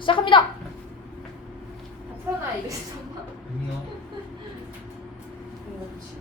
시작합니다. 다 풀어놔야 이겼어. 있나? 그렇지.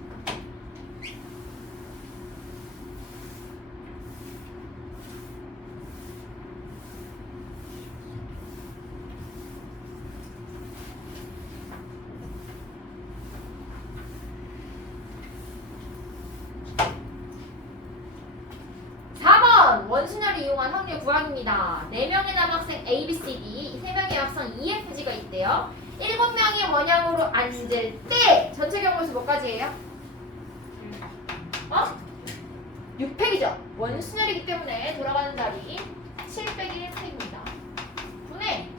원순열을 이용한 확률 구하기입니다. 4명의 남학생 A, B, C, D, 3명의 여학생 E, F, G가 있대요. 7명이 원양으로 앉을 때 전체 경우에서 몇 가지예요? 6팩이죠. 원순열이기 때문에 돌아가는 자리 7 빼기 1팩입니다. 분해.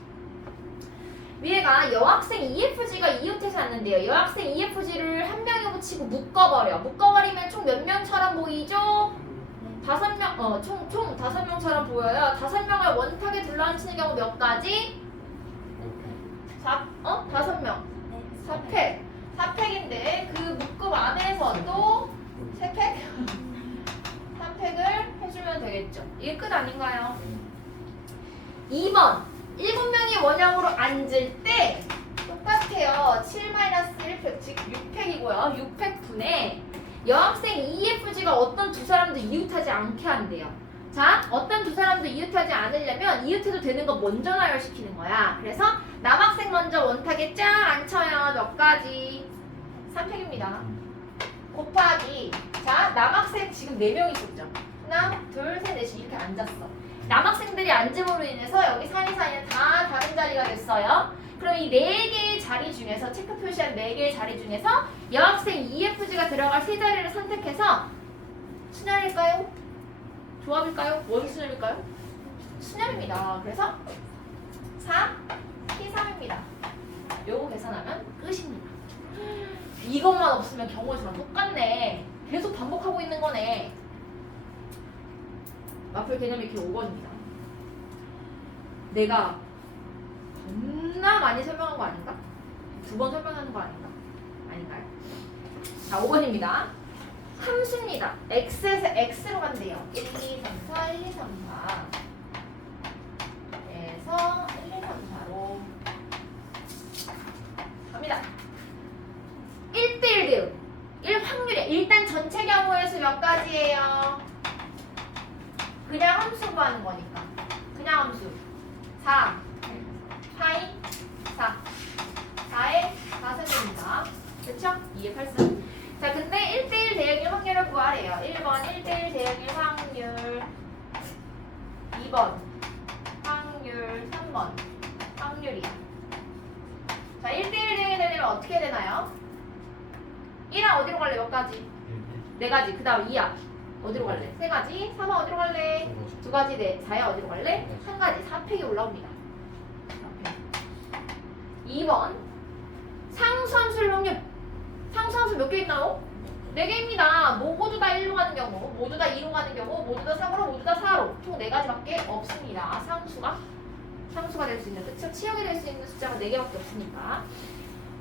위에가 여학생 EFG가 이웃에서 왔는데요. 여학생 EFG를 한 명에 붙이고 묶어버려. 묶어버리면 총 몇 명처럼 보이죠? 5명, 총 5명처럼 보여요. 5명을 원탁에 둘러앉히는 경우 몇 가지? 5명. 4팩. 4팩인데 그 묶음 안에서 또 3팩? 3팩을 해주면 되겠죠. 이게 끝 아닌가요? 2번. 7명이 원형으로 앉을 때 똑같아요. 7-1팩, 즉 6팩이고요. 6팩 분에 여학생 EFG가 어떤 두 사람도 이웃하지 않게 한대요. 자, 어떤 두 사람도 이웃하지 않으려면 이웃해도 되는 거 먼저 나열시키는 거야. 그래서 남학생 먼저 원탁에 쫙 앉혀요. 몇 가지? 3팩입니다. 곱하기. 자, 남학생 지금 4명 있었죠. 하나, 둘, 셋, 넷이 이렇게 앉았어. 남학생들이 앉음으로 인해서 여기 사이사이는 다 다른 자리가 됐어요. 그럼 이 4개의 자리 중에서 체크 표시한 4개의 자리 중에서 여학생 EFG가 들어갈 3자리를 선택해서 순열일까요? 조합일까요? 원순열일까요? 순열입니다. 그래서 4, P3입니다. 요거 계산하면 끝입니다. 이것만 없으면 경우에서랑 똑같네. 계속 반복하고 있는 거네. 마플 개념이 이렇게 5번입니다. 내가 겁나 많이 설명한 거 아닌가? 2번 설명하는 거 아닌가? 아닌가요? 자, 5번입니다. 함수입니다. x에서 x로 간대요. 1, 2, 3, 4, 1, 2, 3, 4 에서 1, 2, 3, 4로 갑니다. 1대1 대응. 1 확률이야. 일단 전체 경우에서 몇 가지예요? 그냥 함수 구하는 거니까. 그냥 함수. 4 파이 4 4의 4승입니다. 그쵸? 2의 8승. 자, 근데 1대1 대응의 확률을 구하래요. 1번 1대1 대응의 확률, 2번 확률, 3번 확률이야. 자, 1대1 대응이 되려면 어떻게 해야 되나요? 1은 어디로 갈래? 몇 가지? 4가지. 그 다음 2야. 어디로 갈래? 3가지. 3은 어디로 갈래? 2가지. 4야 어디로 갈래? 1가지. 4팩이 올라옵니다. 2번 상수함수의 확률. 상수함수 몇 개 있나요? 4개입니다. 모두 다 1로 가는 경우, 모두 다 2로 가는 경우, 모두 다 3으로, 모두 다 4로 총 4가지밖에 없습니다. 상수가 될 수 있는, 그쵸? 치역이 될 수 있는 숫자가 4개밖에 없으니까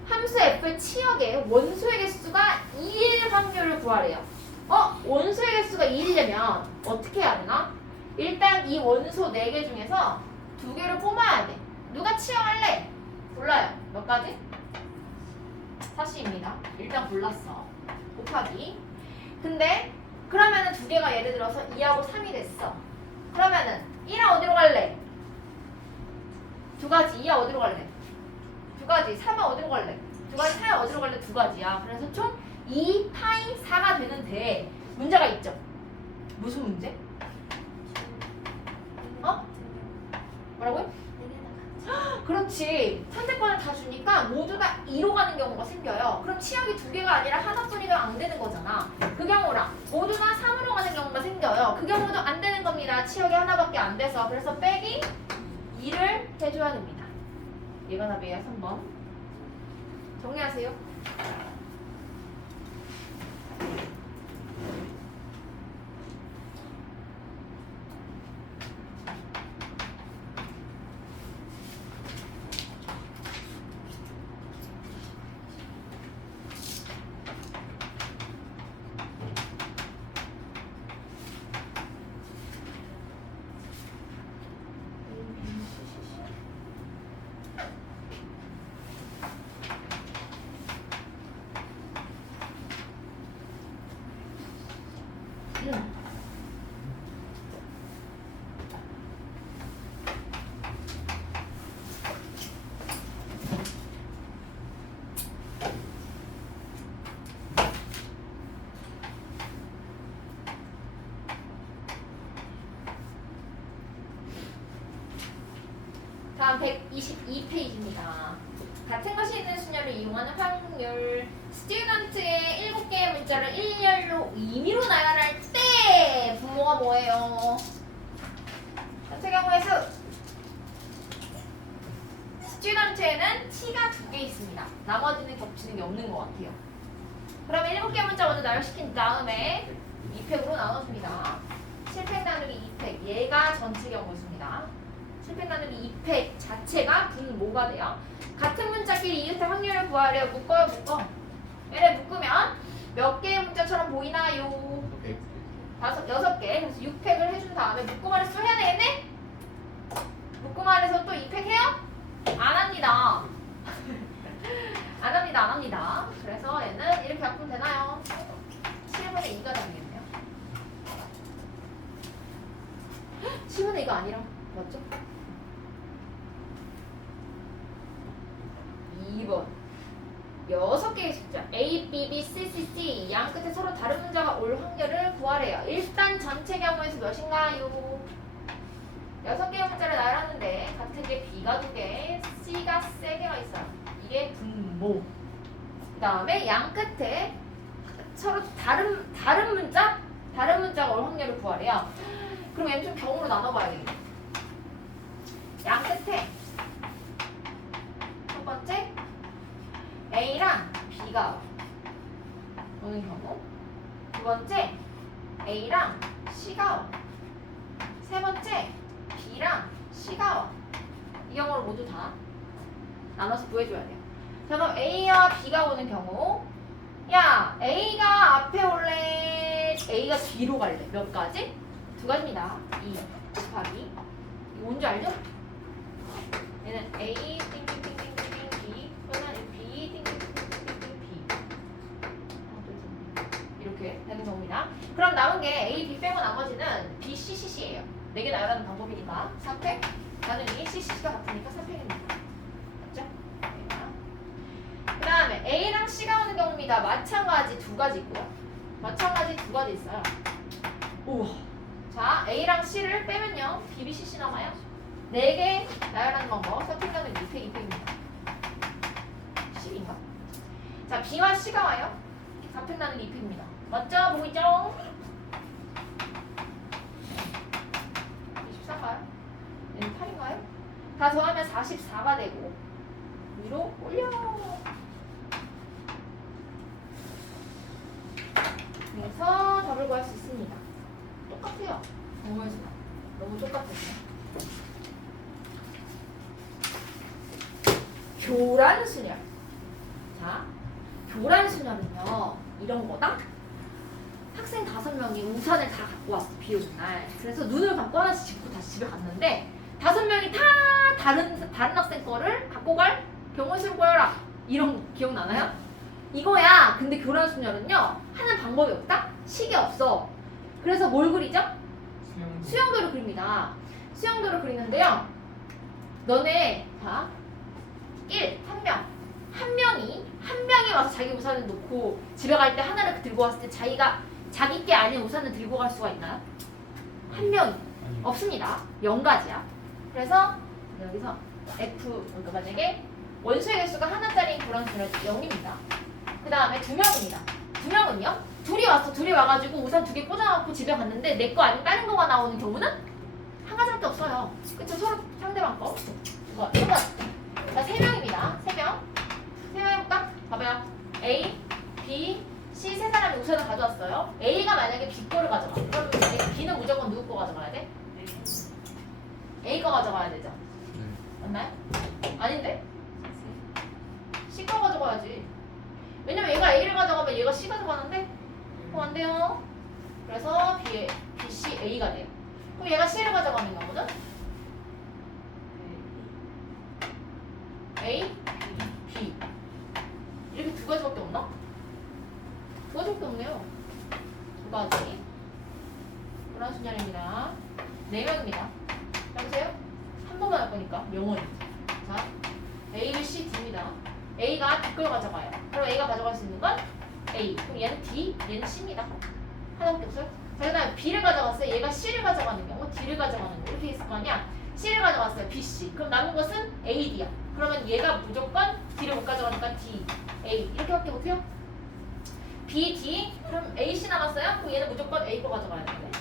함수 F의 치역의 원소의 개수가 2일 확률을 구하래요. 원소의 개수가 2이려면 어떻게 해야 되나? 일단 이 원소 4개 중에서 2개를 뽑아야 돼. 누가 치역할래? 골라요. 몇 가지? 4C입니다. 일단 골랐어. 곱하기. 근데 그러면은 2개가 예를 들어서 2하고 3이 됐어. 그러면은 1은 어디로 갈래? 2가지. 2야 어디로 갈래? 2가지. 3은 어디로 갈래? 2가지. 4야 어디로 갈래? 2가지야. 그래서 총 2 파이 4가 되는데 문제가 있죠. 무슨 문제? 뭐라고요? 그렇지. 선택권을 다 주니까 모두 다 2로 가는 경우가 생겨요. 그럼 치역이 2개가 아니라 하나뿐이면 안 되는 거잖아. 그 경우랑 모두 다 3으로 가는 경우가 생겨요. 그 경우도 안 되는 겁니다. 치역이 하나밖에 안 돼서. 그래서 빼기 2를 해줘야 됩니다. 얘가 답이에요. 3번. 정리하세요. 다음 122페이지입니다. 같은 것이 있는 순열을 이용하는 확률. 스튜던트의 7개의 문자를 일렬로 임의로 나열할 때 분모가 뭐예요? 전체 경우의 수. 스튜던트에는 t가 2개 있습니다. 나머지는 겹치는 게 없는 것 같아요. 그러면 7개 문자 먼저 나열시킨 다음에 2팩으로 나눠줍니다. 7팩 나누기 2팩. 얘가 전체 경우수입니다. 7팩 나누기 2팩 자체가 분모가 돼요. 같은 문자끼리 이웃할 확률을 구하려 묶어요, 묶어. 얘를 묶으면 몇 개의 문자처럼 보이나요? 6개. 그래서 6팩을 해준 다음에 묶음말에서 또 해야 되겠네? 묶음말에서 또 2팩 해요? 안 합니다. 안 합니다, 안 합니다. 그래서 얘는 이렇게 바꾸면 되나요? 7분의 2가 되겠네요. 7분의 2가 아니라 맞죠? 2번 6개의 숫자 A, B, B, C, C, C 양 끝에 서로 다른 문자가 올 확률을 구하래요. 일단 전체 경우에서 몇인가요? 6개의 문자를 나열하는데 같은 게 B가 2개, C가 3개가 있어요. 이게 분모. 그 다음에 양 끝에 서로 다른 문자가 올 확률을 구하래요. 그럼 얘는 좀 경우로 나눠봐야 되겠네. 양 끝에 첫 번째 A랑 B가 오는 경우, 두 번째 A랑 C가 와. 세 번째 B랑 C가 와. 이 경우를 모두 다 나눠서 구해줘야 돼요. 자, 그럼 A와 B가 오는 경우, 야 A가 앞에 올래? A가 뒤로 갈래? 몇 가지? 2가지입니다. 2 곱하기 이거 뭔지 알죠? 얘는 A 띵띵띵띵띵 B 또는 B 띵띵띵띵띵 B 이렇게 되는 경우입니다. 그럼 남은 게 A, B 빼고 나머지는 B, C, C, C예요. 4개 나열하는 방법이니까 3팩 나누기 C, C가 같으니까 3팩입니다. 맞죠? 그 다음에 A랑 C가 오는 경우입니다. 마찬가지 2가지 있고요. 마찬가지 2가지 있어요. 우와. 자, A랑 C를 빼면요. B, B, C, C 남아요. 4개 나열하는 방법. 3팩 나누기 2팩, 2팩입니다. 10인가? 자, B와 C가 와요. 4팩 나누기 2팩입니다. 맞죠? 보이죠? 24가요? 얘는 8인가요? 다 더하면 44가 되고 위로 올려. 그래서 답을 구할 수 있습니다. 똑같아요. 정말 너무 똑같았어요. 교란 순열. 자, 교란 순열은요 이런 거다. 학생 5명이 우산을 다 갖고 왔어, 비 오는 날. 그래서 눈을 감고 하나씩 짚고 다시 집에 갔는데 5명이 다 다른 학생 거를 갖고 갈 경우수를 구해라. 이런 거 기억나나요? 이거야. 근데 교란 순열은요 하는 방법이 없다? 식이 없어. 그래서 뭘 그리죠? 수영도를 그립니다. 수영도를 그리는데요. 너네 자 1, 한 명이 와서 자기 우산을 놓고 집에 갈 때 하나를 들고 왔을 때 자기 게 아닌 우산을 들고 갈 수가 있나요? 한 명이 없습니다. 0가지야. 그래서 여기서 F 그러니까 만약에 원수의 개수가 하나짜리인 그런 수는 0입니다. 그 다음에 2명입니다. 2명은요? 둘이 와가지고 우산 2개 꽂아놓고 집에 갔는데 내 거 아닌 다른 거가 나오는 경우는 한 가지밖에 없어요. 그쵸? 서로 상대방 거. 이거. 자, 3명입니다. 3명 해볼까? 봐봐요. A, B, C 3사람이 우산을 가져왔어요. A가 만약에 B 거를 가져가. 그러면 B는 무조건 누구 거 가져가야 돼? A 거 가져가야 되죠. 맞나요? 아닌데? C 거 가져가야지. 왜냐면 얘가 A를 가져가면 얘가 C 가져가는데 그럼 안 돼요. 그래서 B, C, A가 돼요. 그럼 얘가 C를 가져가는 경우는 A, B 이렇게 2가지밖에 없나? 2가지밖에 없네요. 2가지 교란 순열입니다. 4명입니다. 여보세요? 한 번만 할 거니까 명언이. 자, A, C, D입니다. A가 D 걸 가져가요. 그럼 A가 가져갈 수 있는 건 A. 그럼 얘는 D, 얘는 C입니다. 하나밖에 없어요? 자, 그 다음에 B를 가져갔어요. 얘가 C를 가져가는 경우, D를 가져가는 경우 이렇게 있을 거 아니야? C를 가져갔어요. B, C. 그럼 남은 것은 A, D야. 그러면 얘가 무조건 D를 못 가져가니까 D, A 이렇게밖에 못해요. B, D. 그럼 A, C 남았어요. 그럼 얘는 무조건 A 거 가져가야 되는데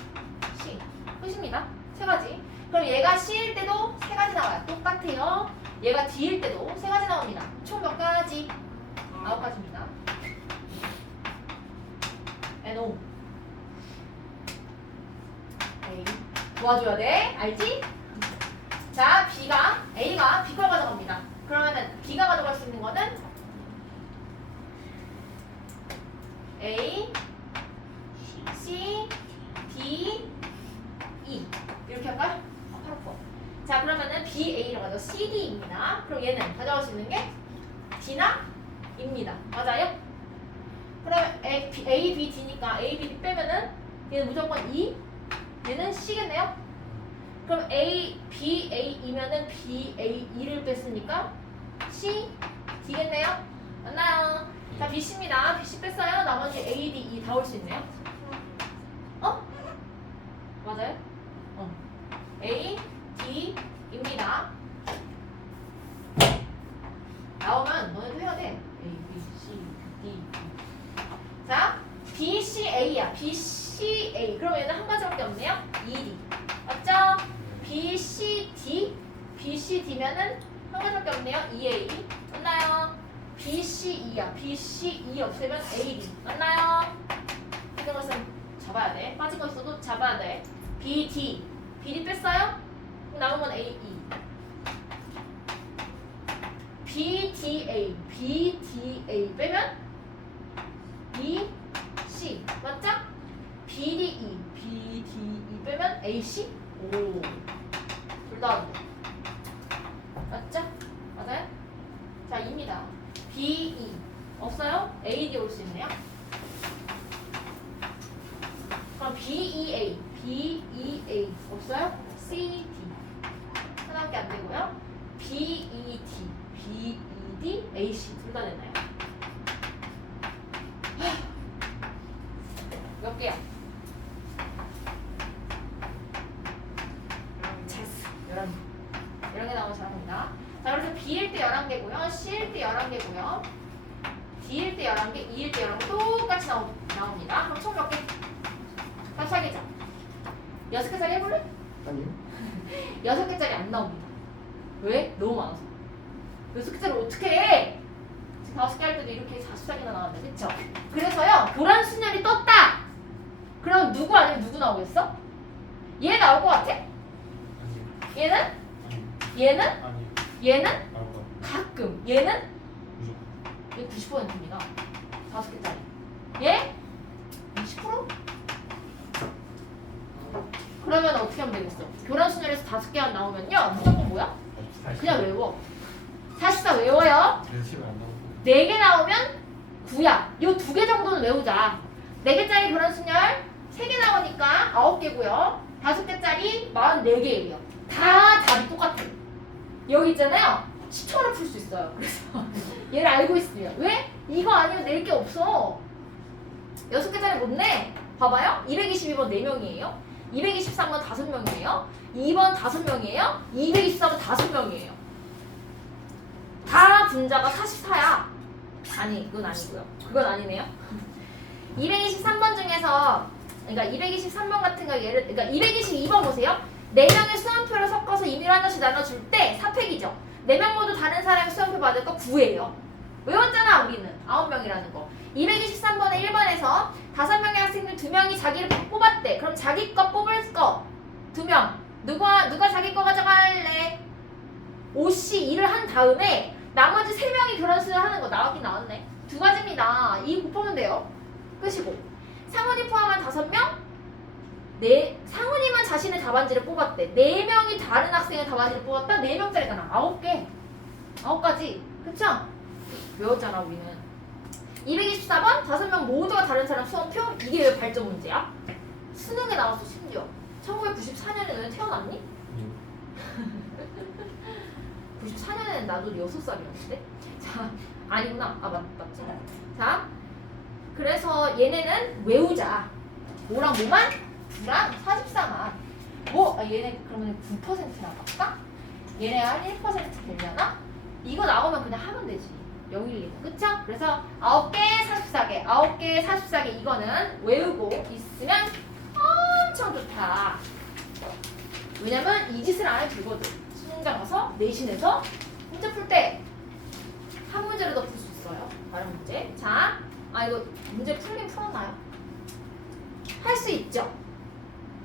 C. 끝입니다. 세 가지. 그럼 얘가 C일 때도 세 가지 나와요. 똑같아요. 얘가 D일 때도 세 가지 나옵니다. 총 몇 가지? 9가지입니다. NO. A. 도와줘야 돼. 알지? 자, A가 B 걸 가져갑니다. 그러면은 B가 가져갈 수 있는 거는 A, C, D, E 이렇게 할까요? 팔 아파. 자, 그러면은 B, A를 가져 C, D입니다. 그럼 얘는 가져갈 수 있는 게 D나 E입니다. 맞아요? 그러면 A, B, D니까 A, B, D 빼면은 얘는 무조건 E, 얘는 C겠네요? 그럼 A, B, A이면은 B, A, E를 뺐으니까 C, D겠네요? 맞나요? 자, B, C입니다. B, C 뺐어요. 나머지 A, D, E 다 올 수 있네요. 어? 맞아요? A, D, 입니다. 나오면 너네도 해야 돼. A, B, C, D, E. 자, B, C, A야. B, C, A. 그럼 얘는 한 가지밖에 없네요. E, D. 맞죠? B, C, D. B, C, D면은 한 가지밖에 없네요. E, A. 맞나요? B, C, E야. B, C, E 없애면 A, D. 맞나요? 이런 것은 잡아야 돼. 빠진 거 있어도 잡아야 돼. B, D. B, D 뺐어요? 남은 건 A, E. B, D, A. B, D, A 빼면 B, C. 맞죠? B, D, E. B, D, E 빼면 A, C. 오. 둘 다 맞죠? 맞아요? 자, 2입니다. B, E. 없어요? A, D 올 수 있네요. 그럼 B, E, A. B, E, A. 없어요? C, D. 하나밖에 안 되고요. B, E, D. B, E, D, A, C. 둘 다 됐나요? 몇 개야? 잘했어. 11개. 11개 나오면 잘합니다. 자, 그래서 B일 때 11개고요. C일 때 11개고요. D일 때 11개, E일 때 11개 똑같이 나옵니다. 그럼 총 몇 개? 4개죠? 6개짜리 해볼래? 아니요. 6개짜리 안 나옵니다. 왜? 너무 많아서. 6개짜리 어떻게 해? 지금 5개 할 때도 이렇게 44개나 나왔는데, 그쵸? 그래서요, 교란 순열이 떴다! 그럼 누구 아니면 누구 나오겠어? 얘 나올 것 같아? 아니요. 얘는? 아니요. 얘는? 아니요. 얘는? 나올 것 같아요. 가끔. 얘는? 무조건. 얘 90%입니다. 5개짜리. 얘? 20%? 그러면 어떻게 하면 되겠어? 교란 순열에서 5개가 나오면요, 무조건 뭐야? 그냥 외워. 44 외워요. 대시가 안 나오고. 4개 나오면 9야. 요 2개 정도는 외우자. 4개짜리 교란 순열 3개 나오니까 9개고요. 5개짜리 44개예요. 다 답이 똑같아. 여기 있잖아요. 10초로 풀 수 있어요. 그래서 얘를 알고 있으면. 왜? 이거 아니면 낼 게 없어. 6개짜리 못 내. 봐봐요. 222번 4명이에요. 223번 5명이에요. 2번 5명이에요. 224번 5명이에요. 다 분자가 44야. 아니, 그건 아니고요. 그건 아니네요. 223번 중에서, 그러니까 223번 같은 거 그러니까 222번 보세요. 4명의 수험표를 섞어서 임의로 하나씩 나눠줄 때 4팩이죠. 4명 모두 다른 사람의 수험표 받을 거 9예요. 외웠잖아, 우리는. 9명이라는 거. 223번에 1번에서 5명의 학생들 2명이 자기를 뽑았대. 그럼 자기 거 뽑을 거 2명. 누가 자기 거 가져갈래? OC 2를 한 다음에 나머지 3명이 교란수를 하는 거 나왔긴 나왔네. 2가지입니다. 2 곱하면 돼요. 끝이고. 상훈이 포함한 5명? 상훈이만 자신의 답안지를 뽑았대. 4명이 다른 학생의 답안지를 뽑았다? 4명짜리잖아. 9개. 9가지. 그쵸? 외웠잖아, 우리는. 224번 5명 모두가 다른 사람 수험표. 이게 왜 발전 문제야? 수능에 나왔어, 심지어. 1994년에 너네 태어났니? 94년에는 나도 6살이었는데? 자, 아니구나. 아, 맞지. 자, 그래서 얘네는 외우자. 뭐랑 뭐만? 9랑 44만. 뭐? 아, 얘네 그러면 9% 나갈까? 얘네 한 1% 되려나? 이거 나오면 그냥 하면 되지. 012. 그쵸? 그래서 9개 44개 9개 44개 이거는 외우고 있으면 엄청 좋다. 왜냐면 이 짓을 안 해도 되거든. 수능장 가서 내신에서 문제 풀 때 한 문제를 더 풀 수 있어요. 다른 문제. 자, 이거 문제 풀긴 풀었나요? 할 수 있죠?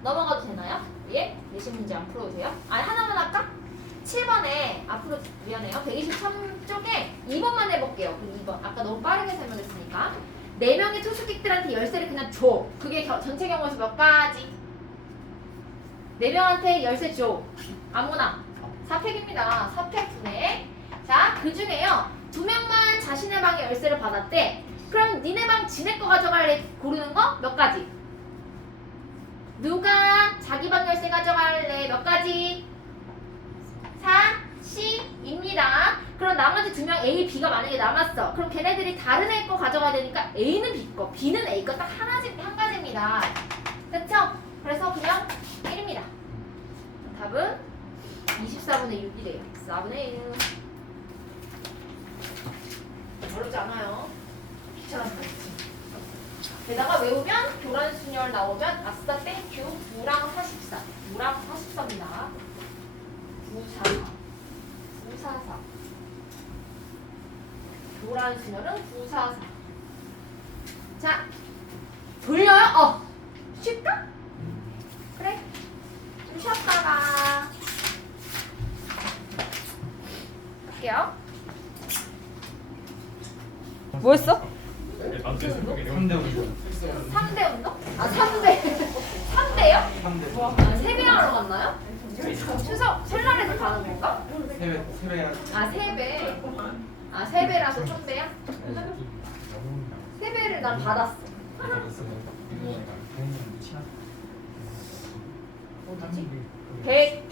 넘어가도 되나요? 예? 내신 문제 안 풀어도 돼요? 아니 하나만 할까? 7번에 앞으로 미안해요. 123쪽에 2번만 해볼게요. 그 2번. 아까 너무 빠르게 설명했으니까. 4명의 투숙객들한테 열쇠를 그냥 줘. 그게 전체 경우에서 몇 가지? 4명한테 열쇠 줘. 아무나. 4팩입니다. 4팩 분해. 자, 그 중에요. 2명만 자신의 방에 열쇠를 받았대. 그럼 니네 방 지네 거 가져갈래? 고르는 거 몇 가지? 누가 자기 방 열쇠 가져갈래? 몇 가지? 4, C입니다. 그럼 나머지 2명 A, B가 만약에 남았어. 그럼 걔네들이 다른 애 거 가져가야 되니까 A는 B 거, B는 A 거 딱 한 가지입니다. 그쵸? 그래서 그냥 1입니다. 답은 24분의 6이래요. 4분의 1. 어렵지 않아요. 귀찮아서 그렇지. 게다가 외우면 교란순열 나오면 아싸 땡큐 9랑 44. 9랑 44입니다. 944. 944. 교란순열은 944. 자, 돌려요? 쉽다? 그래? 좀 쉬었다가 할게요. 뭐 했어? 남자 생각에 3대 5. 3대 운동? 아 3대 3대요? 3대. 아 3배 하러 갔나요? 추석 설날에도 가는 건가? 세배. 아 3배. 아 3배라서 3배야? 3배를 난 받았어. 어디지? 100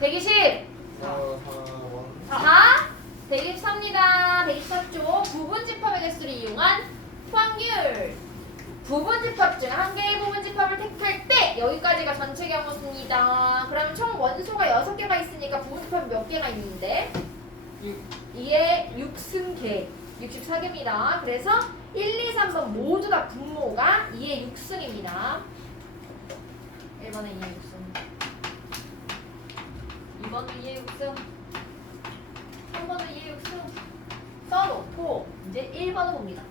120 4 124입니다. 124쪽 부분집합의 개수를 이용한 확률. 부분집합 중 한 개의 부분집합을 택할 때 여기까지가 전체 경우입니다. 그러면 총 원소가 6개가 있으니까 부분집합이 몇 개가 있는데 2의 6승계 64개입니다. 그래서 1, 2, 3번 모두 다 분모가 2의 6승입니다. 1번은 2의 6승, 2번도 2의 6승, 3번도 2의 6승 써놓고 이제 1번을 봅니다.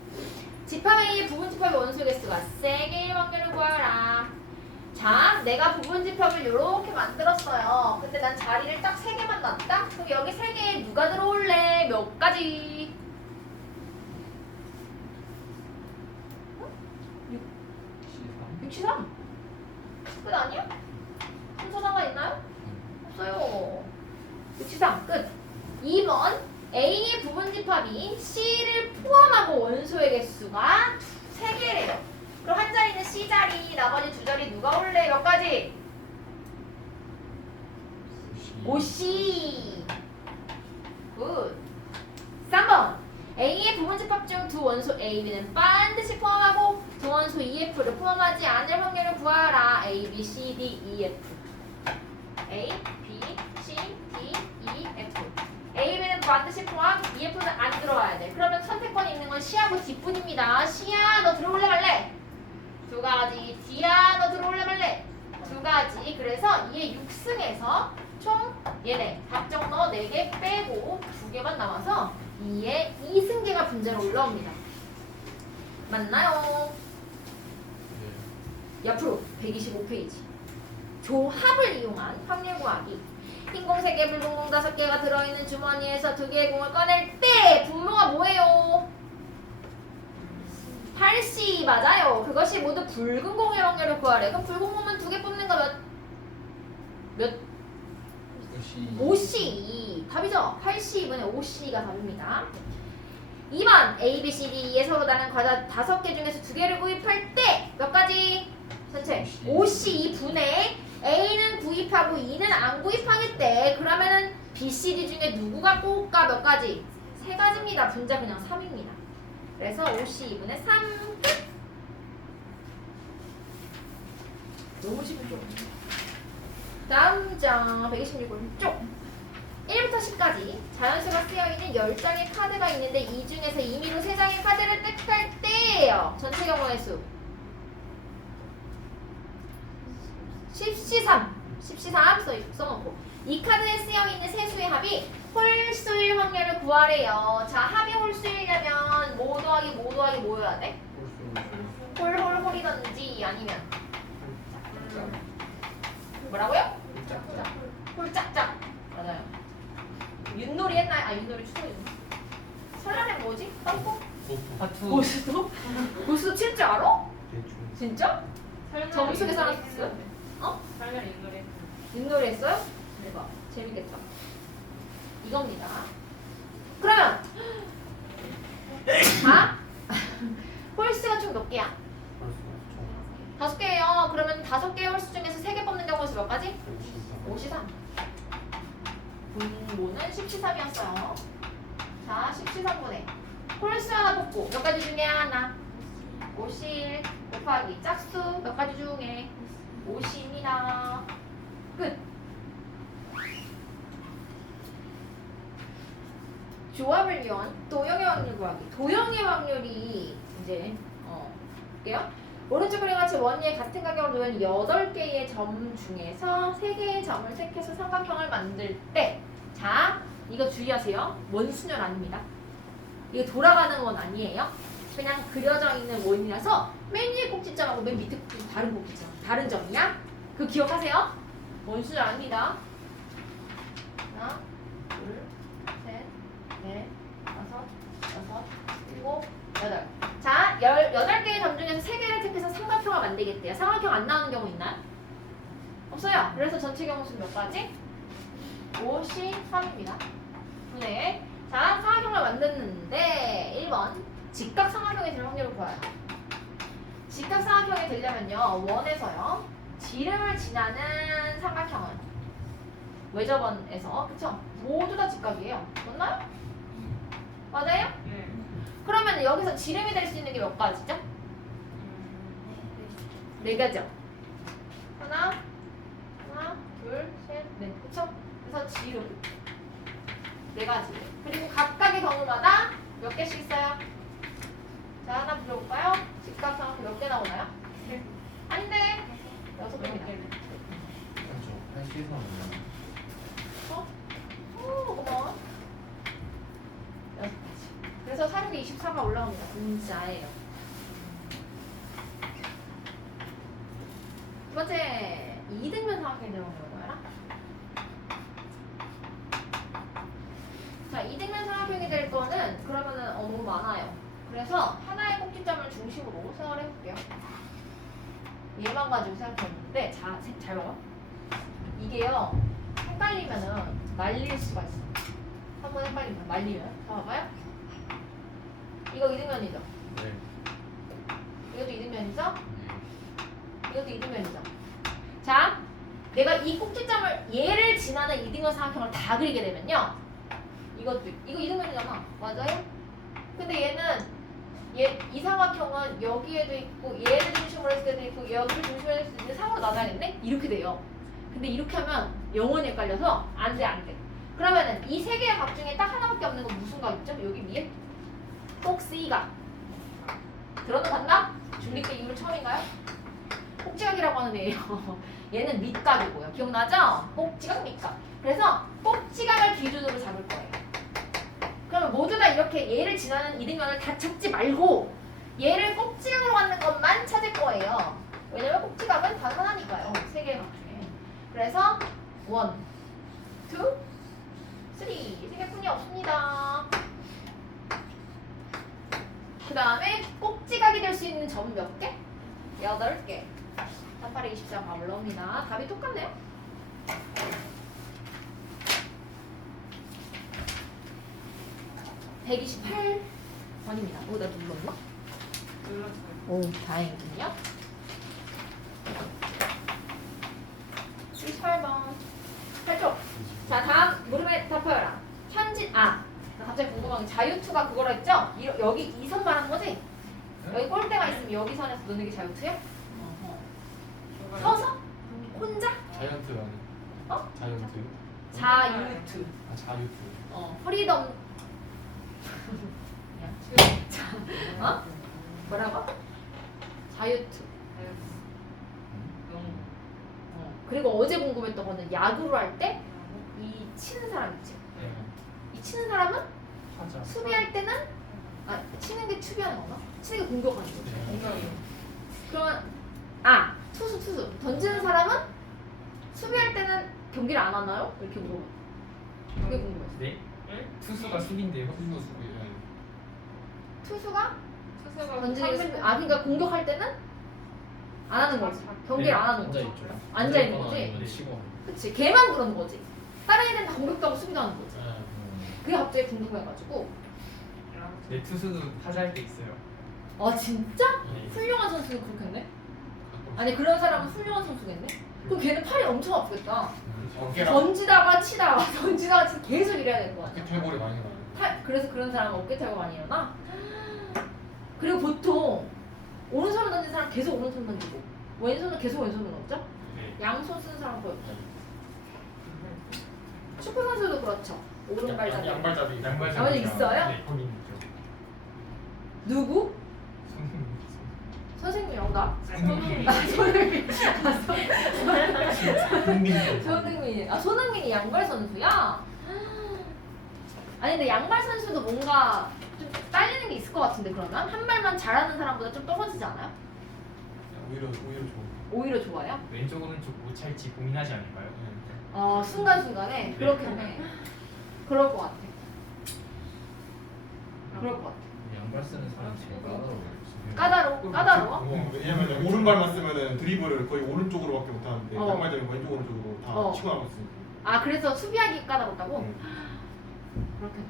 집합 A의 부분집합의 원소 개수가 3개의 확률을 구하라. 자, 내가 부분집합을 이렇게 만들었어요. 근데 난 자리를 딱 3개만 놨다? 그럼 여기 3개에 누가 들어올래? 몇 가지? 63. 끝 아니야? 순서 상관 있나요? 없어요. 63 끝. 2번 A의 부분집합이 C를 포함하고 원소의 개수가 3개래요. 그럼 한 자리는 C 자리, 나머지 2자리 누가 올래? 몇 가지? 5C. 굿. 3번 A의 부분집합 중 두 원소 A, B는 반드시 포함하고 두 원소 EF를 포함하지 않을 확률을 구하라. A, B, C, D, E, F. A, B, C, D, E, F. A, B는 반드시 포함, EF는 안 들어와야 돼. 그러면 선택권이 있는 건 C하고 D뿐입니다. C야, 너 들어올래 말래? 2가지. D야, 너 들어올래 말래? 2가지. 그래서 얘 6승에서 총 얘네 답정 너 4개 빼고 2개만 남아서 2의 2승계가 분자로 올라옵니다. 맞나요? 옆으로 125페이지. 조합을 이용한 확률 구하기. 흰 공 3개, 붉은 공 5개가 들어있는 주머니에서 2개의 공을 꺼낼 때 분모가 뭐예요? 8C 맞아요. 그것이 모두 붉은 공의 확률을 구하래. 그럼 붉은 공은 2개 뽑는 거 몇? 5C. 답이죠? 8C분의 5C가 답입니다. 2번 A, B, C, D, E에 서로 다른 과자 5개 중에서 2개를 구입할 때 몇 가지? 전체 5C2분의 A는 구입하고 E는 안 구입하겠대. 그러면은 B, C, D 중에 누구가 뽑을까? 몇 가지? 3가지입니다. 분자 그냥 3입니다. 그래서 5C2분의 3 끝. 너무 쉽죠? 다음 장 126번 쪽. 1부터 10까지 자연수가 쓰여있는 10장의 카드가 있는데 이 중에서 임의로 3장의 카드를 택할 때예요. 전체 경우의 수 10C3 써놓고 이 카드에 쓰여있는 세 수의 합이 홀수일 확률을 구하래요. 자, 합이 홀수이려면 뭐 더하기 뭐여야 돼? 홀이던지 아니면 뭐라고요? 홀짝짝. 맞아요. 윷놀이 했나요? 아, 윷놀이 추천해줘. 설날엔 뭐지? 떡국? 파투. 고수도? 고수도 칠 줄 알아? 대충. 진짜? 점수 계산했어요? 어? 설날 윷놀이 윷놀이 했어요? 대박. 재밌겠다. 이겁니다. 그러면 자, 홀수가 총 몇 개야? 5개예요. 그러면 5개의 홀수 중에서 3개 뽑는 경우에서 몇 가지? 5C3. 분모는 10C3이었어요. 자, 10C3분의 홀수 하나 뽑고 몇 가지 중에 하나 5C1 곱하기 짝수 몇 가지 중에 5C입니다. 끝. 조합을 위한 도형의 확률 구하기. 도형의 확률이 이제 볼게요. 오른쪽 그림 같이 원리에 같은 가격을 놓은 8개의 점 중에서 3개의 점을 택해서 삼각형을 만들 때, 자, 이거 주의하세요. 원순열 아닙니다. 이게 돌아가는 원 아니에요. 그냥 그려져 있는 원이라서 맨 위에 꼭지점하고 맨 밑에 꼭지점 다른 꼭지점, 다른 점이야. 그거 기억하세요. 원순열 아닙니다. 하나, 둘, 셋, 넷, 다섯, 여섯, 일곱, 여덟. 자, 18개의 점 중에서 3개를 택해서 삼각형을 만들겠대요. 삼각형 안 나오는 경우 있나요? 없어요. 그래서 전체 경우 수는 몇 가지? 53입니다. 분의. 자, 삼각형을 만드는데 1번 직각 삼각형이 될 확률을 구해요. 직각 삼각형이 되려면요, 원에서요 지름을 지나는 삼각형은 외접원에서, 그쵸? 모두 다 직각이에요. 맞나요? 맞아요? 네. 그러면 여기서 지름이 될 수 있는 게 몇 가지죠? 4가지요. 하나, 둘, 셋, 넷. 그쵸? 그래서 지름 4가지. 그리고 각각의 경우마다 몇 개씩 있어요? 자, 하나 불러볼까요? 직각삼각형 몇 개 나오나요? 아닌데 6개입니다. 할수 있어. 고마워. 6가지. 그래서 사륙이 24가 올라옵니다. 진짜예요. 두 번째, 이등변 삼각형이 되는 거야. 자, 이등변 삼각형이 될 거는 그러면은 너무 많아요. 그래서 하나의 꼭지점을 중심으로 생각을 해볼게요. 얘만 가지고 생각해봤는데, 자, 잘 봐봐. 이게요, 헷갈리면은 말릴 수가 있어. 한번 헷갈리면 말리면. 자, 봐봐요. 이거 이등변이죠? 네. 이것도 이등변이죠? 이것도 이등변이죠? 자, 내가 이 꼭지점을 얘를 지나는 이등변 삼각형을 다 그리게 되면요, 이거 이등변이잖아. 맞아요? 근데 얘는 이 삼각형은 여기에도 있고 얘를 중심으로 했을 때도 있고 여기를 중심으로 했을 때도 상으로 나눠야겠네? 이렇게 돼요. 근데 이렇게 하면 영원히 헷갈려서 안 돼. 그러면은 이 3개의 각 중에 딱 하나밖에 없는 건 무슨 각 있죠? 여기 위에 꼭 C각. 들어도 봤나? 중립 때 이후로 처음인가요? 꼭지각이라고 하는 애예요. 얘는 밑각이고요. 기억나죠? 꼭지각, 밑각. 그래서 꼭지각을 기준으로 잡을 거예요. 그러면 모두 다 이렇게 얘를 지나는 이등변을 다 찾지 말고 얘를 꼭지각으로 갖는 것만 찾을 거예요. 왜냐면 꼭지각은 단 하나니까요. 3개의 각 중에. 그래서 1, 2, 3. 3개뿐이 없습니다. 그 다음에 꼭지각이 될 수 있는 점 몇 개? 8개. 48에 24가 올라옵니다. 답이 똑같네요. (128번입니다) 오, 나 눌렀나? 눌렀어요. 오, 다행이군요. 28번 8쪽. 자, 다음 물음에 답하여라. 나 갑자기 궁금한 게 자유투가 그거라 했죠? 여기 이 선 말하는 거지? 여기 골대가 있으면 여기 선에서 넣는 게 자유투야? 서서? 혼자? 자이언트 아니? 어? 자이언트? 자유투. 아 자유투. 프리덤. 어? 뭐라고? 자유투. 그리고 어제 궁금했던 거는 야구를 할 때 이 치는 사람 있지. 네. 이 치는 사람은 하자. 수비할 때는 치는 게 수비하는 건가? 치는 게 공격하는 거지. 네. 그러면 투수 던지는 사람은 수비할 때는 경기를 안 하나요? 이렇게 물어봐. 그게 궁금했어. 네? 투수가 수비인데요. 투수 수비. 네. 투수가 스스로 던지는 게 수비. 그러니까 공격할 때는 안 하는 거지. 경기를 안 하는 거지. 앉아 있는 거지. 치고. 그치. 걔만 그러는 거지. 다른 애들은 다 공격도 하고 수비도 하는 거지. 네. 그게 갑자기 궁금해가지고. 네, 투수도 타자할 때 있어요. 진짜? 네. 훌륭한 선수는 그렇겠네? 가끔. 아니 그런 사람은 훌륭한 선수겠네? 그럼 걔는 팔이 엄청 아프겠다. 어깨랑 던지다가 치다가 던지다가 치다 계속 이래야 될 거 아니야. 어깨 탈골이 많이 나요. 그래서 그런 사람은 어깨 탈고 많이 일어나? 그리고 보통 오른손을 던진 사람 계속 오른손 던지고 왼손은 계속 왼손을 던져? 네. 양손 쓰는 사람 거의 없죠. 축구 선수도 그렇죠. 오른발잡이. 양발잡이. 아, 있어요? 네, 거기 있죠. 누구? 선생님이라고 나? 손흥민. 손흥민. 손흥민이 양발 선수야? 아니 근데 양발 선수도 뭔가 좀 딸리는 게 있을 것 같은데 그러면? 한 발만 잘하는 사람보다 좀 떨어지지 않아요? 오히려 좋은. 오히려 좋아요? 왼쪽 오른쪽 못 찰지 고민하지 않을까요? 순간순간에 그렇겠네. 그럴 것 같아. 그럴 것 같아. 양발 쓰는 사람 제일 까다로워? 왜냐면 오른발만 쓰면은 드리블을 거의 오른쪽으로밖에 못 하는데 양발잡이 왼쪽 오른쪽으로 다 치고 나가고 있으니까. 그래서 수비하기 까다롭다고? 응. 그렇겠네.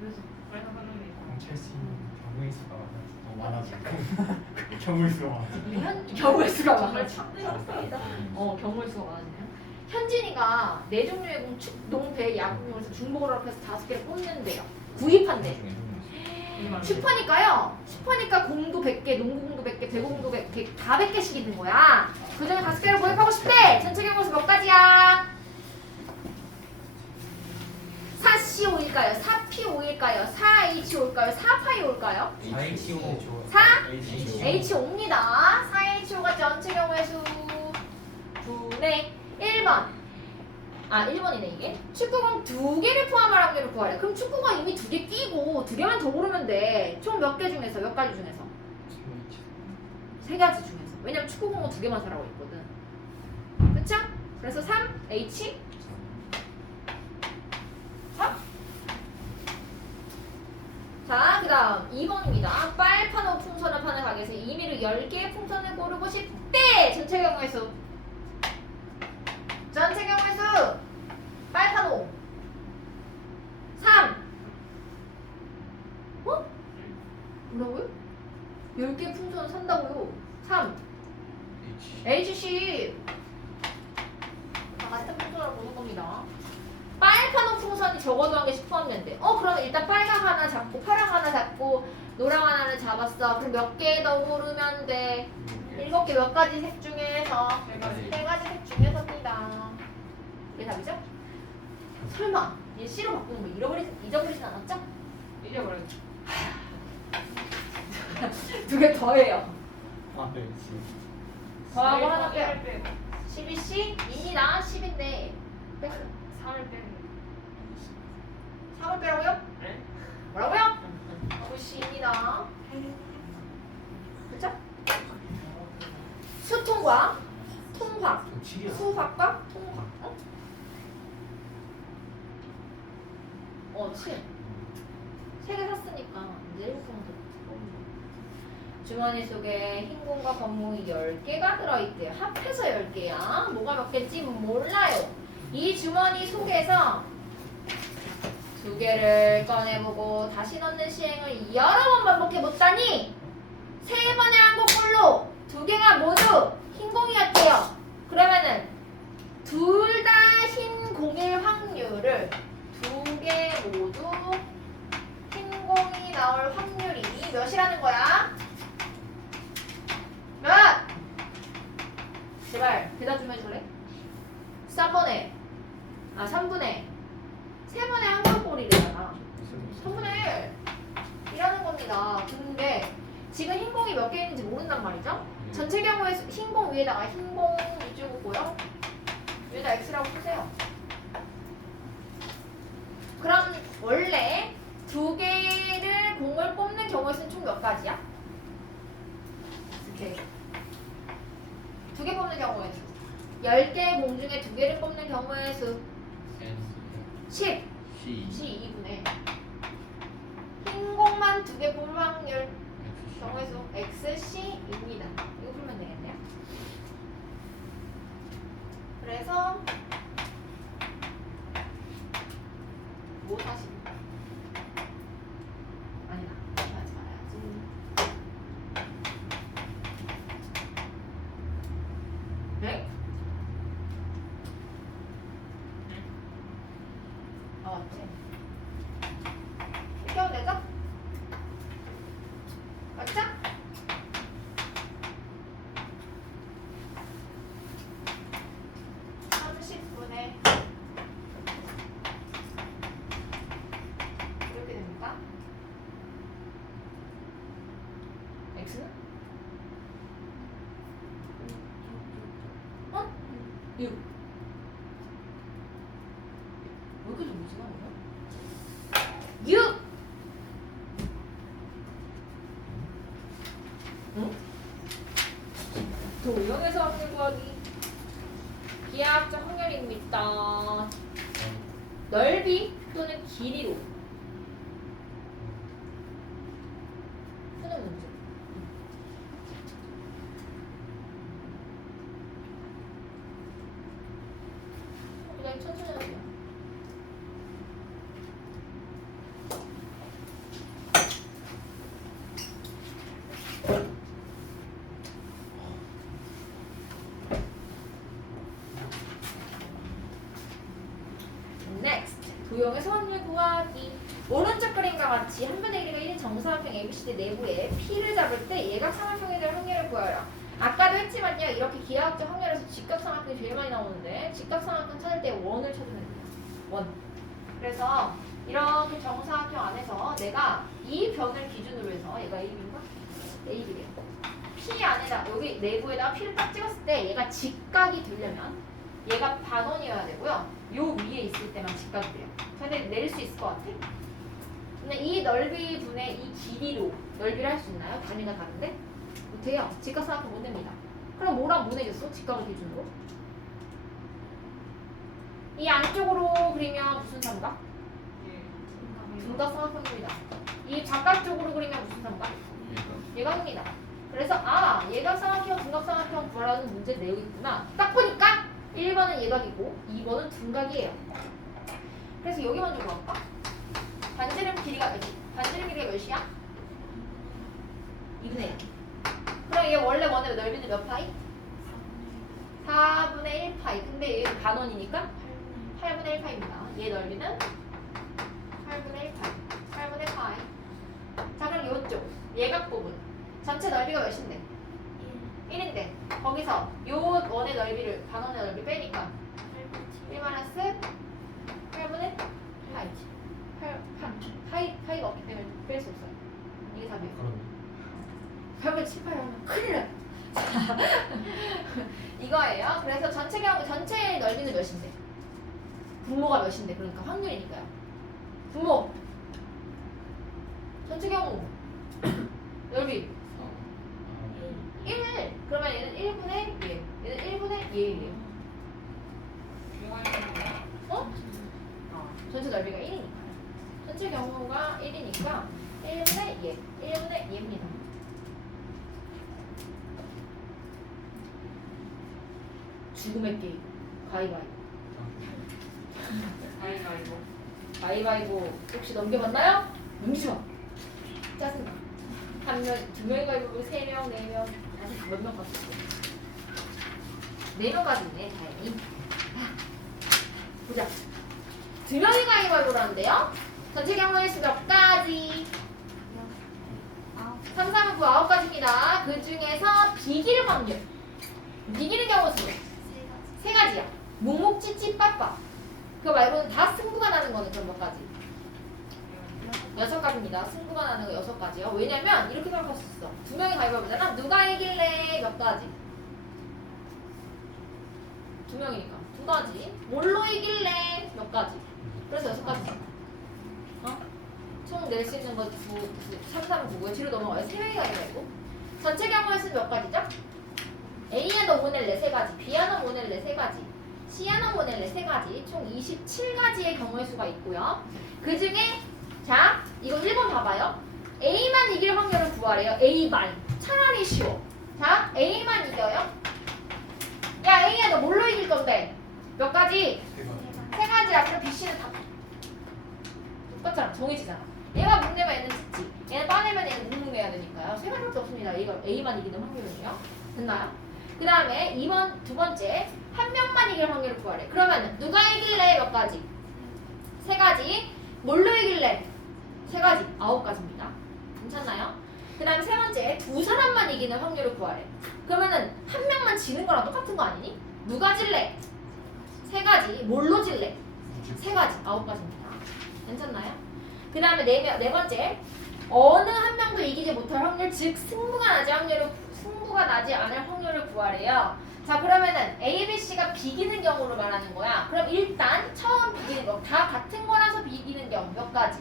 그래서 그래서 하는 공찰 수 있는 경우의 수가 많아서 많아지고. 경우의 수가 많아지고. 경우의 수가 정말 많아지. 참되셨습니다. 경우의 수가 많아지네요. 현진이가 네 종류의 공, 축, 농, 배, 야구공에서 중복을 합해서 5개를 뽑는데요. 구입한대. 슈퍼니까요. 슈퍼니까 공도 100개, 농구공도 100개, 배구공도 100개, 다 100개씩 있는 거야. 그 중에 5개를 구입하고 싶대. 전체 경우수 몇 가지야? 4C5일까요? 4P5일까요? 4H5일까요? 4파이5일까요? 4H5 4? H. H5입니다. 4H5가 전체 경우의 수 분의 1번. 1번이네 이게. 축구공 2개를 포함한 합계를 구하래. 그럼 축구공 이미 2개 끼고 2개만 더 고르면 돼. 총 몇 개 중에서? 몇 가지 중에서? 3가지 중에서. 왜냐면 축구공은 2개만 사라고 있거든. 그쵸? 그래서 3, H 3. 자, 그 다음 2번입니다. 빨판 호 풍선을 파는 가게에서 임의로 10개의 풍선을 고르고 싶대. 전체 경우의 수. 전체 경우의 수. 빨판 호 3. 뭐라고요? 10개 풍선 산다고요. 3. HC. 다 같은 풍선을 보는 겁니다. 빨판 호 풍선이 적어도 한 개씩 포함되면 돼. 그러면 일단 빨강 하나 잡고 파랑 하나 잡고 노랑 하나를 잡았어. 그럼 몇 개 더 고르면 돼? 7개 몇 가지 색 중에서? 3가지 색 중에서입니다. 이게 답이죠? 설마 얘 C로 바꾸는 거 잊어버리진 않았죠? 잊어버렸죠. 2개 더해요. 네. 더하고 하나 빼요. 1을 빼고 12C? 입니다. 10인데 3을 빼는 3을 빼라고요? 네? 뭐라고요? 9C입니다. 그쵸? 수통과 통화, 수학과 통화. 7. 3개 샀으니까 이제 1분만 더. 주머니 속에 흰 공과 검공이 10개가 들어있대요. 합해서 10개야. 뭐가 몇 개인지 몰라요. 이 주머니 속에서 2개를 꺼내보고 다시 넣는 시행을 여러 번 반복해봤다니 3번의 한국꼴로 2개가 모두 흰 공이었대요. 그러면은 둘 다 흰 공일 확률을 2개 모두 흰 공이 나올 확률이 몇이라는 거야? 몇? 제발 대답 좀 해줄래? 4번에 3분의 3분의 한강꼴이래잖아. 3분의 1이라는 겁니다. 근데 지금 흰공이 몇 개 있는지 모른단 말이죠. 전체 경우에 흰공 위에다가 흰공 위주고요. 여기다 x라고 쓰세요. 그럼 원래 2개를 공을 뽑는 경우에는 총 몇 가지야? 이렇게 2개 뽑는 경우의 수. 10개의 공 중에 2개를 뽑는 경우의 수 10. C 2분의 흰 공만 2개 뽑을 확률 경우의 수 XC입니다. 이거 풀면 되겠네요. 그래서 540 아니다. 하지 말아야지. 네? 맞지? 이렇게 하면 되죠? 맞죠? 이렇게 됩니까? x는? 6. 왜 이렇게 좀 무지가 않냐? 6! 응? 도형에서 확률 구하기. 기하학적 확률입니다. 넓이 또는 길이로 푸는 문제. 그냥 천천히 하세요. Next. 도형에서 확률 구하기. 오른쪽 그림과 같이 한 분의 1과 1인 정사각형 ABCD 내부에 P를 잡을 때 예각삼각형에 대한 확률을 구하라. 아까도 했지만요. 이렇게 기하학적 확률에서 직각삼각형이 제일 많이 나오는데 직각삼각형 찾을 때 원을 찾으면 됩니다. 원. 그래서 이렇게 정사각형 안에서 내가 이 변을 기준으로 해서 얘가 AB인가? AB래요. P 안에다 여기 내부에다가 P를 딱 찍었을 때 얘가 직각이 되려면 얘가 반원이어야 되고요. 요 위에 있을 때만 직각이 돼요. 근데 내릴 수 있을 것 같아? 근데 이 넓이 분의 이 길이로 넓이를 할 수 있나요? 단위가 다른데? 못해요. 직각삼각형 못 냅니다. 그럼 뭐랑 뭐 내줬어? 직각을 기준으로? 이 안쪽으로 그리면 무슨 삼각? 둔각삼각형입니다. 이 바깥쪽으로 그리면 무슨 삼각? 예각입니다. 그래서 예각삼각형, 둔각삼각형 구하라는 문제 내용이 있구나. 딱 보니까 1번은 예각이고 2번은 둔각이에요. 그래서 여기 먼저 구할까? 반지름 길이가 몇이? 반지름 길이가 몇이야? 2분의 1. 그럼 얘 원래 원의 넓이는 몇 파이? 4분의 1 파이. 근데 얘는 반원이니까 8분의 1 파이입니다. 얘 넓이는 8분의 1 파이. 8분의 파이. 자 그럼 요쪽 예각 부분 전체 넓이가 몇인데? 1인데 거기서 요 원의 넓이를 반원의 넓이 빼니까 1 마이너스 8분의 파이지. 파이가 없기 때문에 뺄 수 없어요. 이게 답이에요. 그러네. 8분의 7파이 하면 큰일 나요. 이거예요. 그래서 전체 넓이는 몇인데? 분모가 몇인데? 그러니까 확률이니까요. 분모 전체 경우 넓이 1. 그러면 얘는 1분의 1. 얘는 1분의 1이에요. 어? 전체 넓이가 1이니까. 전체 경우가 1이니까 1분의 2. 1분의 2입니다. 죽음의 게임. 가위바위보. 가위바위보 혹시 넘겨봤나요? 넘기지 마. 짜증나. 한 명, 2명 가위바위보, 3명, 4명. 아직 몇 명 갔어? 4명 가지네, 다행히. 보자. 2명이 가위바위보라는데요? 전체 경우의 수 몇 가지? 3, 4, 9, 9가지입니다. 그 중에서 비길 확률. 비기는 경우 수 3가지야. 묵묵 찌찌 빠빠. 그거 말고는 다 승부가 나는 거는 그럼 몇 가지? 6가지입니다. 승부가 나는 거 6가지요. 왜냐면 이렇게 생각할 수 있어. 두 명이 가위바위보잖아. 누가 이길래 몇 가지? 두 명이니까 두 가지. 뭘로 이길래 몇 가지? 그래서 6가지. 어? 총 낼 수 있는 거 3, 3, 9고 뒤로 넘어가요. 3명이 가위바위보. 전체 경우의 수는 몇 가지죠? A야 너 뭐 낼래? 3가지. B야 너 뭐 낼래? 3가지. C야 너 뭐 낼래? 3가지. 총 27가지의 경우의 수가 있고요. 그 중에 자, 이거 1번 봐봐요. A만 이길 확률을 구하래요. A만. 차라리 쉬워. 자, A만 이겨요. 야, A야 너 뭘로 이길 건데? 몇 가지? 3가지야. 그럼 BC는 다 똑같잖아. 정해지잖아. 얘가 묵내면 얘는 찍지. 얘는 빠내면 얘는 묵묵내야 되니까요. 3가지밖에 없습니다. 얘가 A만 이기는 확률은요. 됐나요? 그 다음에 2번, 두 번째. 한 명만 이길 확률을 구하래. 그러면 누가 이길래 몇 가지? 3가지. 뭘로 이길래? 3가지. 9가지입니다. 괜찮나요? 그 다음에 세 번째. 두 사람만 이기는 확률을 구하래. 그러면은 한 명만 지는 거랑 똑같은 거 아니니? 누가 질래? 3가지. 뭘로 질래? 3가지. 9가지입니다. 괜찮나요? 그 다음에 네 번째. 어느 한 명도 이기지 못할 확률, 즉 승부가 나지 않을 확률을 구하래요. 자, 그러면은 A, B, C가 비기는 경우로 말하는 거야. 그럼 일단 처음 비기는 거 다 같은 거라서 비기는 경우 몇 가지?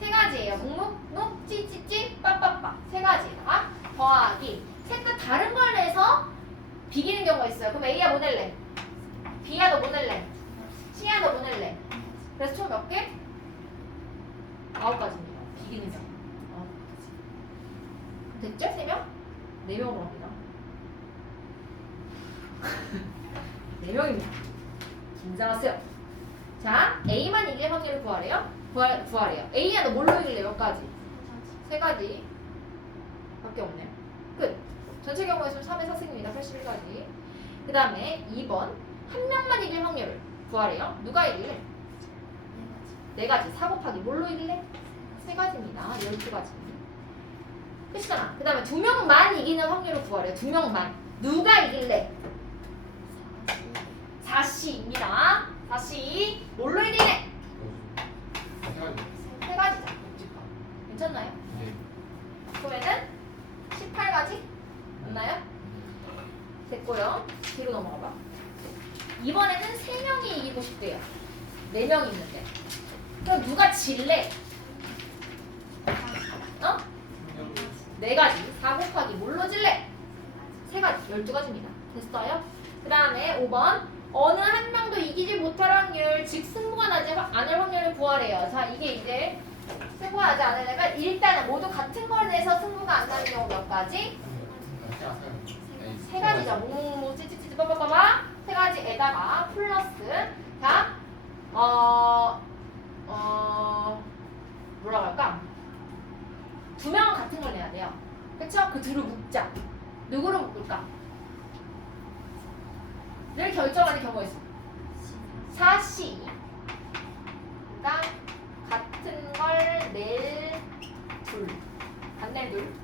3가지예요. 묵묵, 찌찌찌, 빠빠빠. 3가지에다가 더하기. 색깔 다른 걸 내서 비기는 경우가 있어요. 그럼 A야 뭐 낼래? B야 너 뭐 낼래? C야 너 뭐 낼래? 그래서 총 몇 개? 9가지입니다. 비기는 경우. 됐죠? 3명? 4명으로 갑니다. 4명입니다. 긴장하세요. 자, A만 이길 확률을 구하래요. 구하래요. A야 너 뭘로 이길래 몇 가지? 3가지 밖에 없네요. 끝. 전체 경우의 수는 3의 4승입니다. 81가지. 그 다음에 2번. 한 명만 이길 확률을 구하래요. 누가 이길래? 4가지. 4 곱하기 뭘로 이길래? 3가지입니다. 12가지. 끝이잖아. 그 다음에 2명만 이기는 확률을 구하래요. 2명만. 누가 이길래? 4C입니다. 4C. 뭘로 이길래? 3가지죠. 괜찮나요? 네. 그러면은 18가지? 맞나요? 됐고요. 뒤로 넘어가 봐. 이번에는 3명이 이기고 싶대요. 4명이 있는데. 그럼 누가 질래? 어? 4가지. 4 곱하기 뭘로 질래? 3가지. 12가지입니다. 됐어요? 그 다음에 5번. 어느 한 명도 이기지 못할 확률, 즉 승부가 나지 않을 확률을 구하래요. 자, 이게 이제 승부가 나지 않으려면 일단은 모두 같은 걸 내서 승부가 안 나는 경우 몇 가지? 3가지죠. 묵묵묵 찌찌찌찌 빠빠빠빠 3가지에다가 플러스 자, 뭐라고 할까? 2명은 같은 걸 내야 돼요. 그쵸? 그 둘을 묶자. 누구로 묶을까? 를 결정하는 경우가 있어. 4C. 그러니까 같은 걸 낼 둘. 안 낼 둘.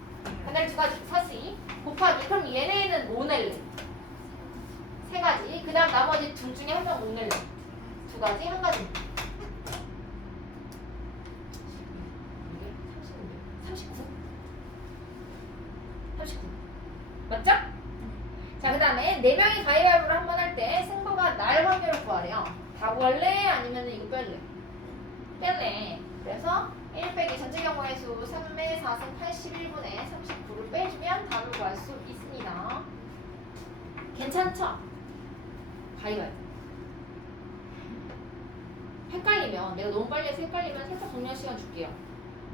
안 낼 2가지. 4C. 곱하기. 그럼 얘네는 뭐 낼래? 3가지. 그 다음 나머지 둘 중에 한 명 못 낼래. 2가지. 1가지. 이게 39. 39. 맞죠? 자, 그 다음에 4명이 가위바위보를 한 번 할 때 승부가 날 확률을 구하래요. 다 구할래? 아니면 이거 뺄래? 뺄래. 그래서 1 빼기 전체 경우의 수 3의 4승 81분의 39를 빼주면 답을 구할 수 있습니다. 괜찮죠? 가위바위보. 헷갈리면 내가 너무 빨리 해서 헷갈리면 살짝 정리할 시간 줄게요.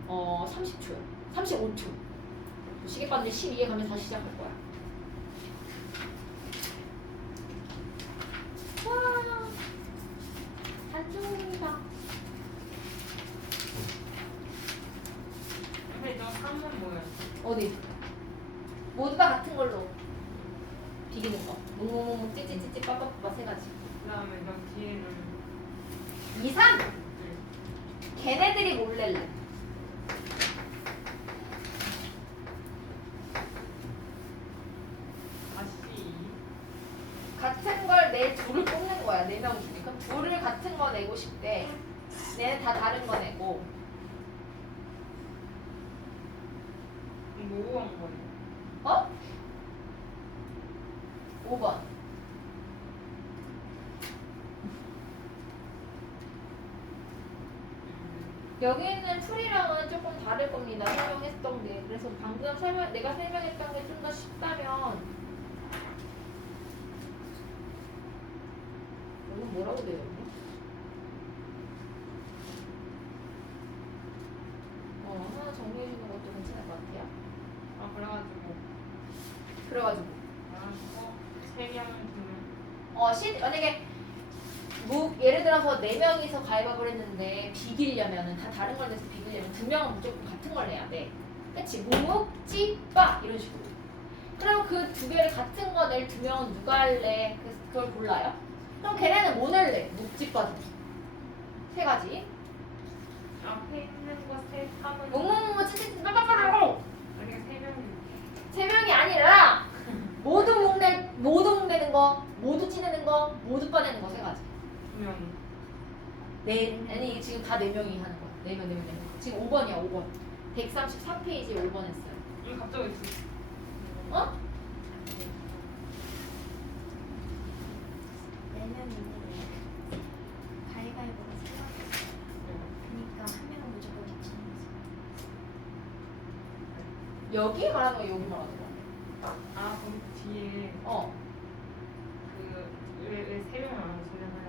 30초요. 35초. 시계 봤는데 12에 가면 다시 시작할 거야. 와, 단중입니다. 근데 저 3은 뭐야? 어디? 모두 다 같은 걸로 비기는 거. 묵묵묵 찌찌찌찌 빠빠빠빠 3가지. 그 다음에 저 뒤에를 2, 3. 걔네들이 뭘 낼래? 다시 같은 걸 내 둘을 뽑는 거야. 내고 싶대. 얘는 다 다른 거 내고. 뭐 한 거예요? 어? 5번. 여기 있는 풀이랑은 조금 다를 겁니다. 설명했던 게. 그래서 방금 내가 설명했던 게 좀 더 쉽다면 이거 뭐라고 되어 있니? 하나 정리해 주는 것도 괜찮을 것 같아요. 아 그래가지고 그래가지고 세 명, 두 명. 만약에 예를 들어서 4명이서 가위바위보를 했는데 비기려면은 다 다른 걸 내서 비기려면 2명은 무조건 같은 걸 내야 돼. 그치? 묵, 찌, 빠 이런 식으로. 그럼 그 2개를 같은 거 낼 2명은 누가 할래? 그래서 그걸 골라요. 그럼 걔네는 뭐 낼래? 묵, 찌, 빠 중. 3가지. 앞에 있는 거세 하면 묵묵묵 찌찌찌 빠빠빠라고. 만약에 세 명이 3명이 아니라 모두 묵내는 거, 모두 찌내는 거, 모두 빠내는 거 3가지. 두 명. 아니 지금 다 4명이 하는 거야. 4명. 지금 5번이야 5번. 134페이지에 5번 했어요. 왜 갑자기 두? 어? 4명인데 가위바위보가 3명이었어. 그니까 한 명은 무조건 겹치는 거지. 여기 말하는 거 여기 말하는 거. 아 그럼 뒤에 그왜세 명을 안 하고 소개하려고?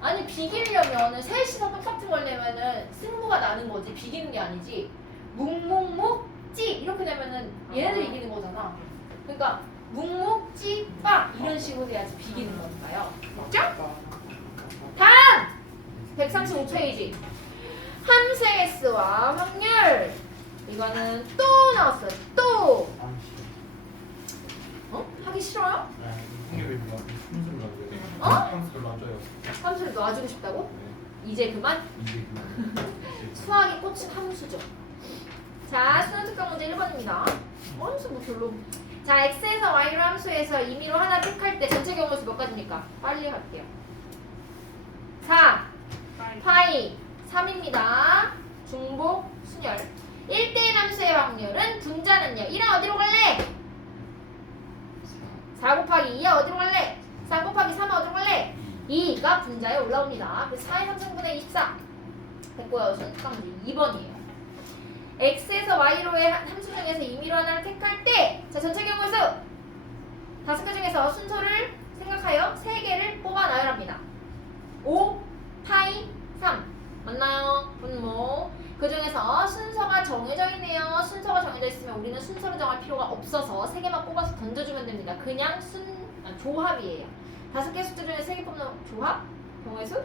아니 비기려면은 셋이서 똑같은 걸 내면은 승부가 나는 거지 비기는 게 아니지. 묵묵묵 찌 이렇게 되면은 얘네들이 이기는 거잖아. 그러니까 묵묵 찌 빠 이런 식으로 해야지 비기는 거니까요. 맞죠? 다음 135페이지 함수의 S와 확률. 이거는 또 나왔어요. 또 하기 싫어요? 통계를 순수를 놔줘요. 어? 함수를 놔줘요. 함수를 놔주고 싶다고? 네. 이제 그만? 이제 그 수학이 꽂힌 함수죠. 자, 수능 특강 문제 1번입니다. 함수 뭐 별로. 자, x에서 y로 함수에서 임의로 하나 택할 때 전체 경우수 몇 가지입니까? 빨리 할게요. 4, 파이 3입니다. 중복, 순열. 1대1 함수의 확률은 분자는요. 1은 어디로 갈래? 4 곱하기 2야 어디로 갈래? 4 곱하기 3은 어디로 갈래? 2가 분자에 올라옵니다. 그래서 4의 3승분의 24 됐고요. 수능 특강 문제 2번이에요. x에서 y로의 함수 중에서 임의로 하나를 택할 때 자 전체 경우수 5개 중에서 순서를 생각하여 3개를 뽑아 나열합니다. 5, 파이, 3 맞나요? 분모 그 중에서 순서가 정해져 있네요. 순서가 정해져 있으면 우리는 순서를 정할 필요가 없어서 3개만 뽑아서 던져주면 됩니다. 그냥 조합이에요. 5개 숫자 중에 3개 뽑는 조합 경우의 수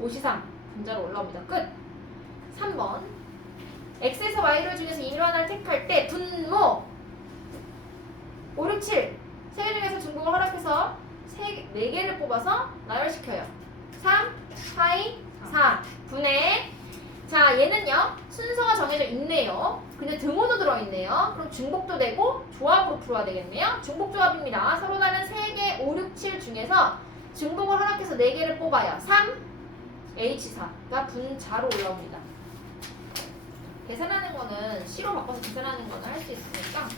5시3 분자로 올라옵니다. 끝. 3번 x에서 y로 중에서 임의로 하나를 택할 때 분모 5, 6, 7 3개 중에서 중복을 허락해서 4개를 뽑아서 나열시켜요. 3, 파이, 4 분의 자 얘는요 순서가 정해져 있네요. 근데 등호도 들어있네요. 그럼 중복도 되고 조합으로 풀어야 되겠네요. 중복 조합입니다. 서로 다른 3개 5, 6, 7 중에서 중복을 허락해서 4개를 뽑아요. 3, H4가 분자로 올라옵니다. 계산하는 거는 C로 바꿔서 계산하는 거는 할 수 있으니까.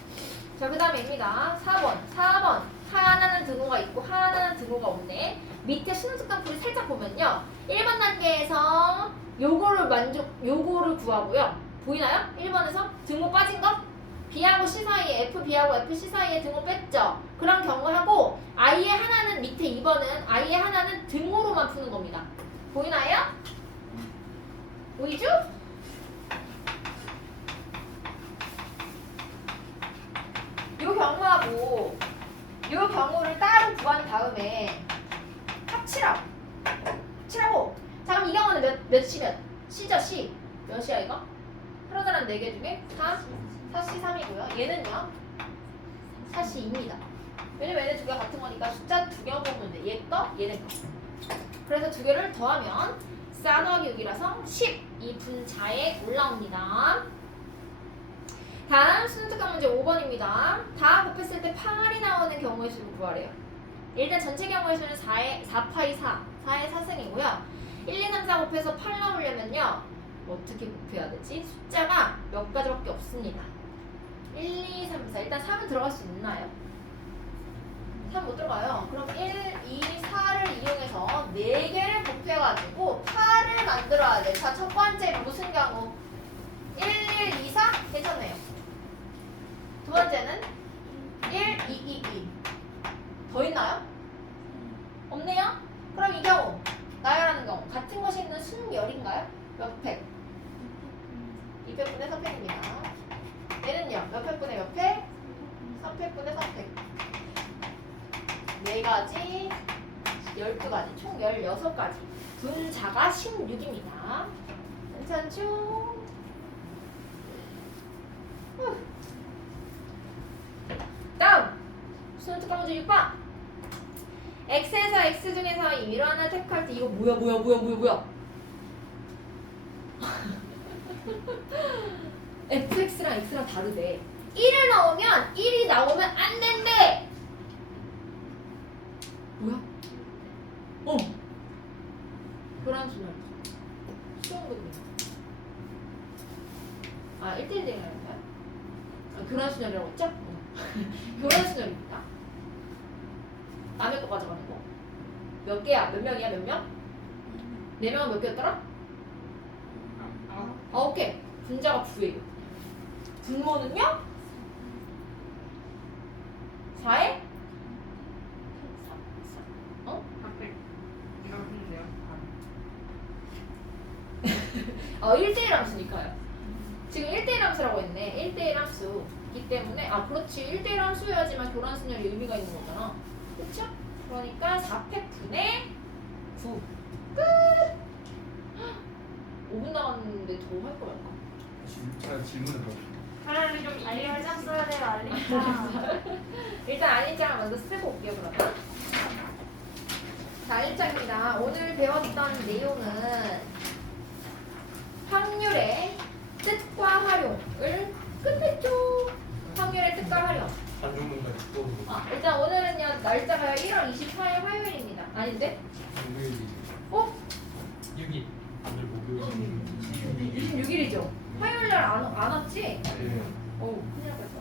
자, 그 다음에입니다. 4번. 하나는 등호가 있고 하나는 등호가 없네. 밑에 수능특강풀이 살짝 보면요. 1번 단계에서 요거를 구하고요. 보이나요? 1번에서 등호 빠진 거? B하고 C 사이에 FB하고 FC 사이에 등호 뺐죠. 그런 경우하고 I의 하나는 밑에 2번은 I의 하나는 등호로만 푸는 겁니다. 보이나요? 보이죠? 요 경우하고 요 경우를 따로 구한 다음에 합치라고. 자 그럼 이 경우는 몇이면? C죠 C. 몇이야 이거? 하나다란 4개 중에 4C 3이고요. 얘는요 4C 2입니다. 왜냐면 얘네 두 개가 같은 거니까 숫자 2개만 보면 돼. 얘 거, 얘네 거. 그래서 2개를 더하면 4 더하기 6이라서 10 이 분자에 올라옵니다. 다음 수능특강 문제 5번입니다. 다 곱했을 때 8이 나오는 경우의 수를 구하래요. 일단 전체 경우의 수는 4파이 4, 4의 4승이고요. 1, 2, 3, 4 곱해서 8 나오려면요. 어떻게 곱해야 되지? 숫자가 몇 가지밖에 없습니다. 1, 2, 3, 4. 일단 3은 들어갈 수 있나요? 3 못 들어가요. 그럼 1, 2, 4를 이용해서 4개를 곱해가지고 8을 만들어야 돼. 자, 첫 번째 무슨 경우? 1, 1, 2, 4? 괜찮네요. 두 번째는 1, 2, 2, 2. 더 있나요? 없네요? 그럼 이 경우, 나열하는 경우. 같은 것이 있는 수는 열인가요? 몇 팩? 2팩분의 4팩입니다. 얘는요, 몇 팩분의 몇 팩? 3팩분의 3팩. 4가지, 12가지, 총 16가지. 분자가 16입니다. 괜찮죠? 다음! 수능 특강 문제 6번. x에서 x 중에서 일어나 택할 때 이거 뭐야? fx랑 x랑 다르대. 1을 넣으면 1이 나오면 안 된대. 뭐야? 교란순열. 수영거든요. 아, 1대1 대응하는가요? 아, 교란순열이라고 했죠? 교란순열입니다. 남의 거 가져가는 거. 몇 개야? 몇 명이야? 몇 명? 4명은 몇 개였더라? 9개. 분자가 9예요. 분모는요? 4에? 어? 앞에 이라고 했는데요. 1대1 함수니까요. 지금 1대1 함수라고 했네. 1대1 함수이기 때문에 그렇지. 1대1 함수여야지만 교란순열이 의미가 있는 거잖아. 그쵸? 그러니까 4팩분의 9. 끝! 5분 남았는데 더 할 거야. 차라리 질문을 더. 차라리 좀 알림장 써야 돼요. 알림장. 일단 알림장을 먼저 쓰고 올게요, 그러면. 자, 알림장입니다. 오늘 배웠던 내용은 확률의 뜻과 활용을 끝냈죠. 확률의 뜻과 활용. 단종문까지 또. 일단 오늘은요, 날짜가 1월 24일 화요일입니다. 아닌데? 목요일이. 6일. 오늘 목요일. 26일이죠. 화요일날 안 왔지? 예. 큰일 났어.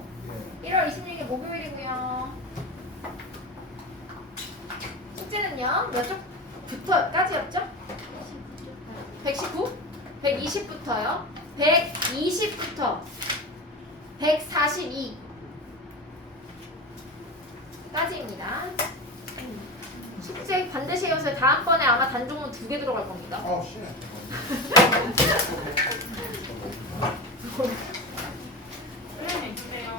1월 26일 목요일이고요. 숙제는요, 몇 쪽부터까지였죠? 119? 120부터요. 120부터 142 까지입니다. 숙제 반드시 해오세요. 다음번에 아마 단종문 2개 들어갈 겁니다. 씨. 선생님 근데요.